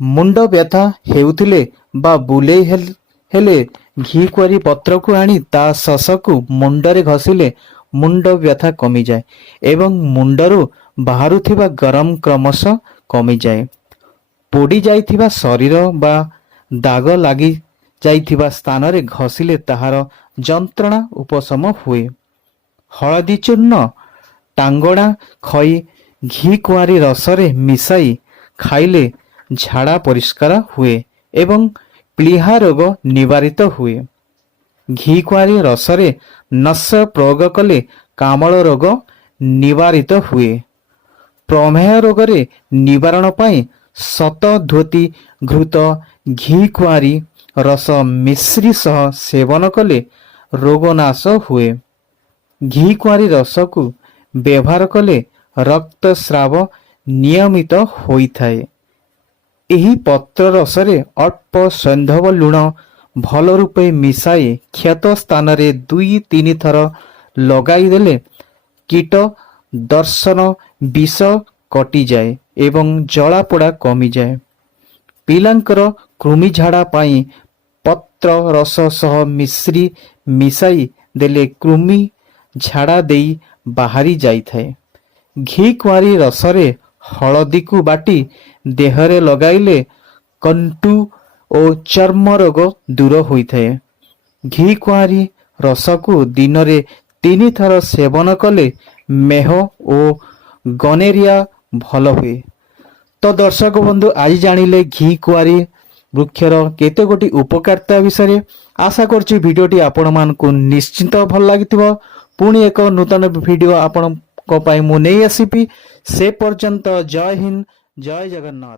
मुंड व्यथा हेउथिले बा बुलेई हेले घी कुआरी पत्र को आनी ता शस को मुंडरे घसिले मुंड व्यथा कमी जाए एवं मुंडरू बाहरुथिबा गरम क्रमश कमी जाए। पोड़ी जाइथिबा शरीर बा दाग लागी जाइथिबा स्थान रे घसिले ताहार जंत्रणा उपशम हुए। हलदी चूर्ण टांगणा खई घी कुआरी रसरे मिसाई खाइले झाड़ा परिष्कार हुए एवं प्लीहा रोग निवारित हुए। घी कुआरी रसरे नस प्रयोग कले कामल रोग निवारित हुए। प्रमेह रोगरे निवारण पाई शत धोती घृत घी कुआरी रस मिश्री सह सेवन कले रोगनाश हुए। घी कुआरी रस को व्यवहार कले रक्तस्राव नियमित होइथाए। एही पत्र रसरे अल्प सैंधव लुण भल रूपे मिसाई क्षत स्थान रे 2-3 थर लगाई देले कीट दर्शन विष कटि जाए एवं जलापोड़ा कमी जाए। पिलांकर कृमि झाड़ा पाई पत्र रस सह मिश्री मिसाई देले कृमि झाड़ा देई बाहरी जाइथाए। घी कुआरी रसरे हलदी को बाटी देहरे लगाइले कंटु और चर्म रोग दूर होइथाए। घी कुआरी रस को दिन रे 3 थर सेवन कले मेह और गनेरिया भल हुए। तो दर्शक बंधु आज जानिले घी कुआरी वृक्षर केते गोटी उपकारिता विषय। आशा करछि भिडियोटी आपण मानकु निश्चिंत भल लागिथिबो। पुणी एक नूतन भिडियो आपण को पाई मु नै आसीपि। से पर्यंत जय हिंद जय जगन्नाथ।